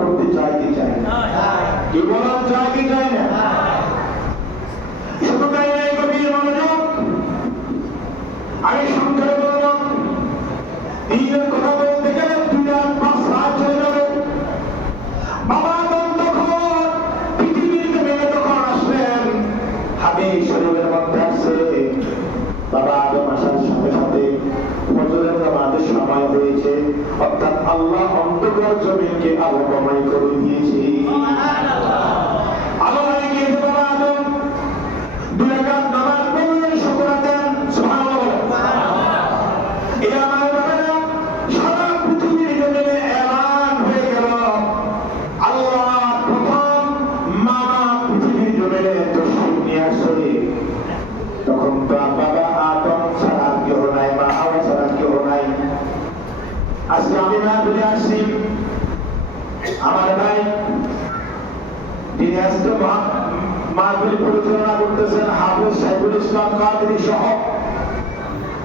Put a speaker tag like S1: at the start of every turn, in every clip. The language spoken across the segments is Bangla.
S1: করতে চাই কি চাই না কি বলা চাই কি চাই না। মাহফিল পরিচালনা করতেছেন হাফিজ সাইফুল ইসলাম কাদেরী সহ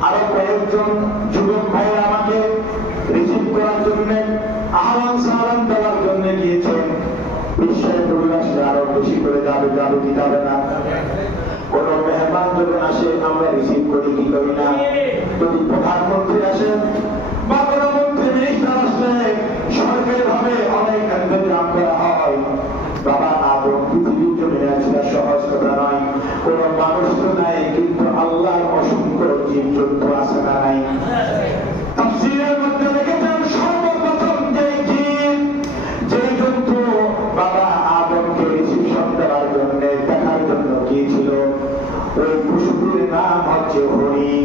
S1: আরও কয়েকজন যুবক ভাইরা আমাকে রিসিভ করার জন্য, আহ্বান সালাম দেওয়ার জন্য গিয়েছেন। বিশ্বের আরও বেশি করে যাবে যাবে কি যাবে না। কোন মেহমান আসে, আমরা রিসিভ করি, কি করি না। যদি প্রধানমন্ত্রী আসেন, বা মিনিস্টার আসলে সরকারি ভাবে অনেক ইন্তজাম করা হয় বাবা পৃথিবীর জমিনে আসলে সহজ কথা কোন মানুষ তো নাই, কিন্তু আল্লাহর অসংখ্য জীব জন্তু আছে না নাই। তাফসীরের জন্য দেখার জন্য গিয়েছিল। ওই পশুটির নাম হচ্ছে হরিণ।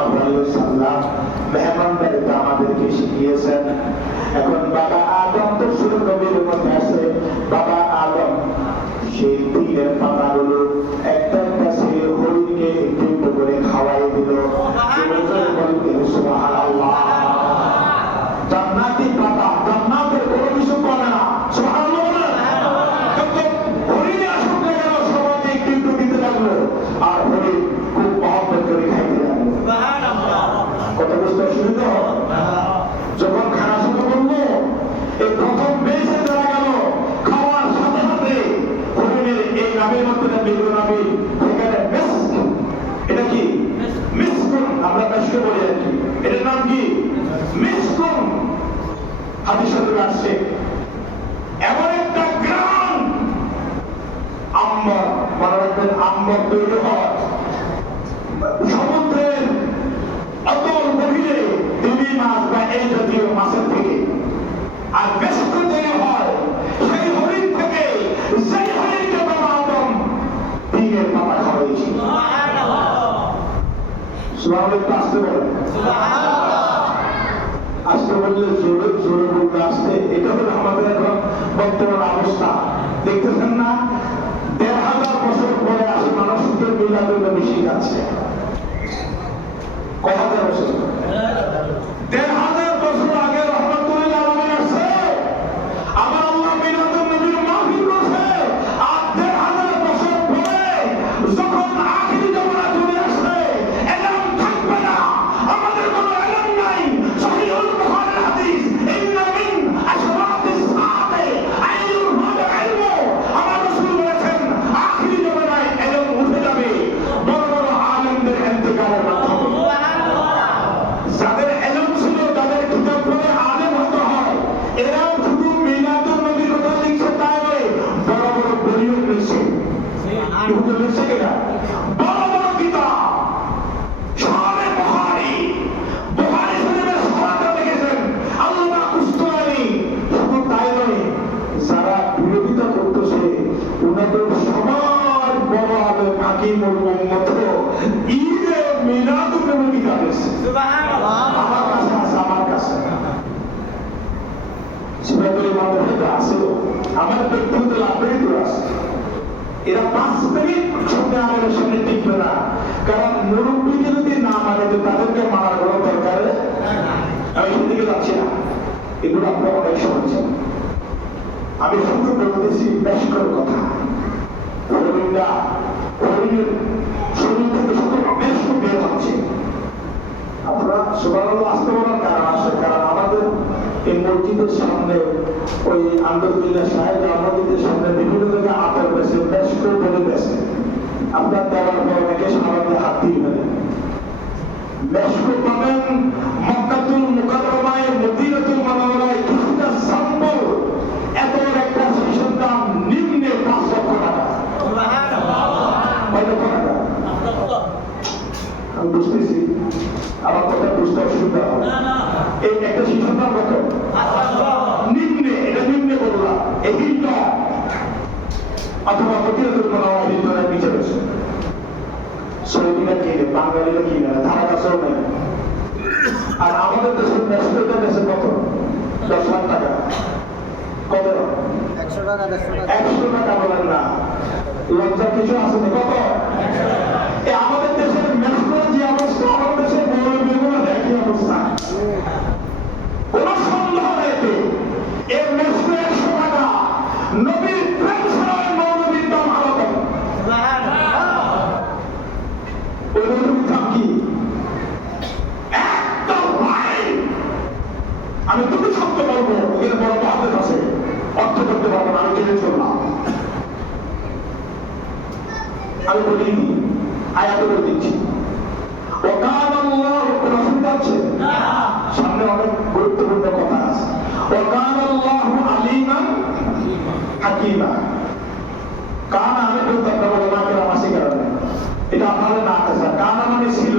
S1: আলাইহি ওয়াসাল্লাম আমাদেরকে শিখিয়েছেন। এখন বাবা আদম তো শুরু নবীর মধ্যে আছে আদম সেই দিনের পাতাগুলো রাখবেন আম্বর তৈরি হয়। সমুদ্রের অতল গভীরে তিমি মাছ বা এই জাতীয় মাছের থেকে আর বেশ তৈরি হয় সেই হরিণ থেকে সেই হরিণকে বাবা আদম দিনের পাতা খাওয়াইছি সুবহানাল্লাহ আসতে বলেন। আসতে বললে জোরে জোরে বলতে আসতে এটা হলো আমাদের এখন বর্তমান অবস্থা। দেখতেছেন না দেড় হাজার বছর মিলাদুল বেশি আছে কথা হাজার সিরাজুল ইমামের হয়তো আসেও আমার ব্যক্তিগত লাভেরই তো এরা পাঁচ মিনিট সঙ্গে আমাদের সামনে টিকবে না। কারণ মুরব্বীকে না মানে তো তাদেরকে মানার কোনো দরকার আমি সেদিকে যাচ্ছি না। এগুলো আপনারা অনেক আমি শুধু বলতেছি বেশ কথা। আসতে বলার কারণ আছে কারণ আমাদের এই মসজিদের সামনে ওই আন্দোলনের সাহেব মসজিদের সামনে বিভিন্ন জায়গায় আতর বেছে, বেশ করে বলে বেছে আপনার দেওয়ার পর অনেকে সামনে হাত দিয়ে ফেলে বেশ পাবেন বাঙালিরা কি না? ধারা কাছেও নেই আর আমাদের দেশের ন্যাশনালটা দেশে কত? দশ লাখ টাকা। কত?
S2: একশো টাকা
S1: একশো টাকা বলেন না। লজ্জার কিছু আছে কত এ আমাদের দেশের ন্যাশনাল যে অবস্থা আমাদের দেশের মৌলবীগুলো একই অবস্থা কোন সন্দেহ নেই এতে। এর ন্যাশনাল একশো টাকা নবীর প্রেম ছাড়া ওই মৌলবীর দাম আলাদা ওই মৌলবীর দাম কি একটা ভাই আমি দুটো শব্দ বলব এখানে বড় মহাদেশ আছে অর্থ করতে পারব না আমি জেনে চললাম আমি আয়াত বলে দিচ্ছি। ওকান আল্লাহ কোনো অসুবিধা আছে? সামনে অনেক গুরুত্বপূর্ণ কথা আছে। আলিমান হাকিমা। কান আমি বলতাম না বলে মাকে নামাসি কারণে এটা আপনাদের না আছে কান মানে ছিল।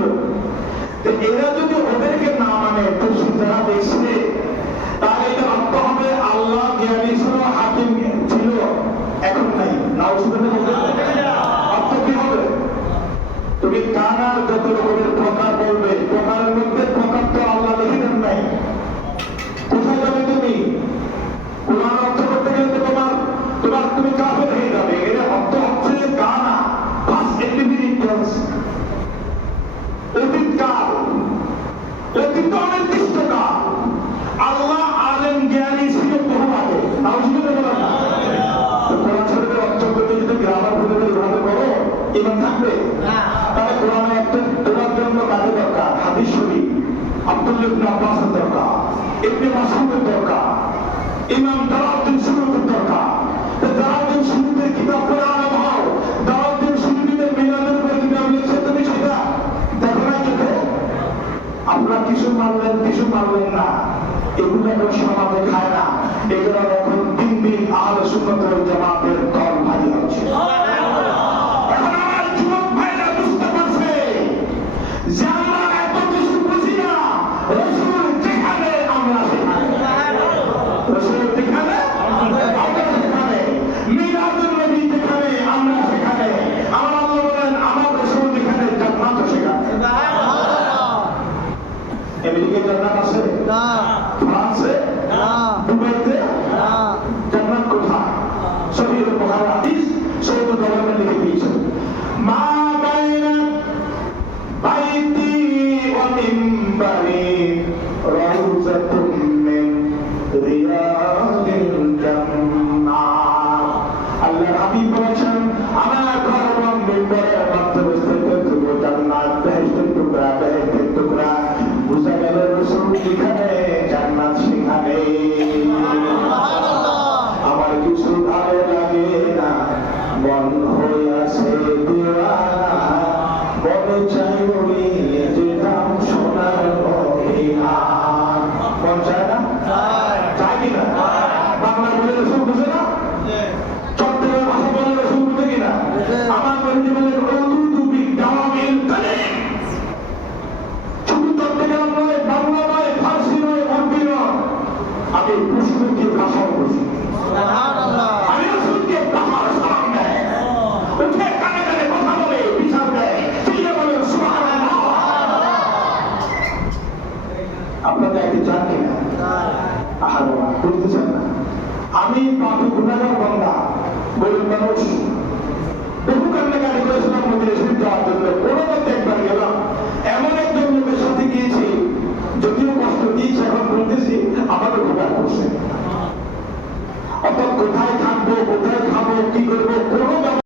S1: তো এরা যদি ওদেরকে না মানে তো যারা দেখছে তাহলে ইমাম দারাউদ্দিন সুরুতের দরকার। তো দারাউদ্দিন সুরুতের কিতাব পড়ে আলম হও দারাউদ্দিন সুরুতের মিলাদের উপর কিতাব লিখছে তুমি সেটা দেখো না চোখে আপনারা কিছু মানলেন কিছু মানলেন না। এগুলো সমাজে খায় না। এগুলো এখন দিন দিন আহলে সুন্নত আমেরিকায় জান্নাত আছে
S2: না
S1: হইয়াছে দিওয়ানা বড় চাই আমি পাপি গুণাগার গরিব মানুষ। বহু করেছিলাম যাওয়ার জন্য কোনো মধ্যে একবার গেলাম। এমন একজন লোকের সাথে গিয়েছি, যদিও কষ্ট দিয়েছি, এখন বলতেছি, আমাকে ঘোরা করছে অর্থাৎ কোথায় থাকব, কোথায় খাব, কি করব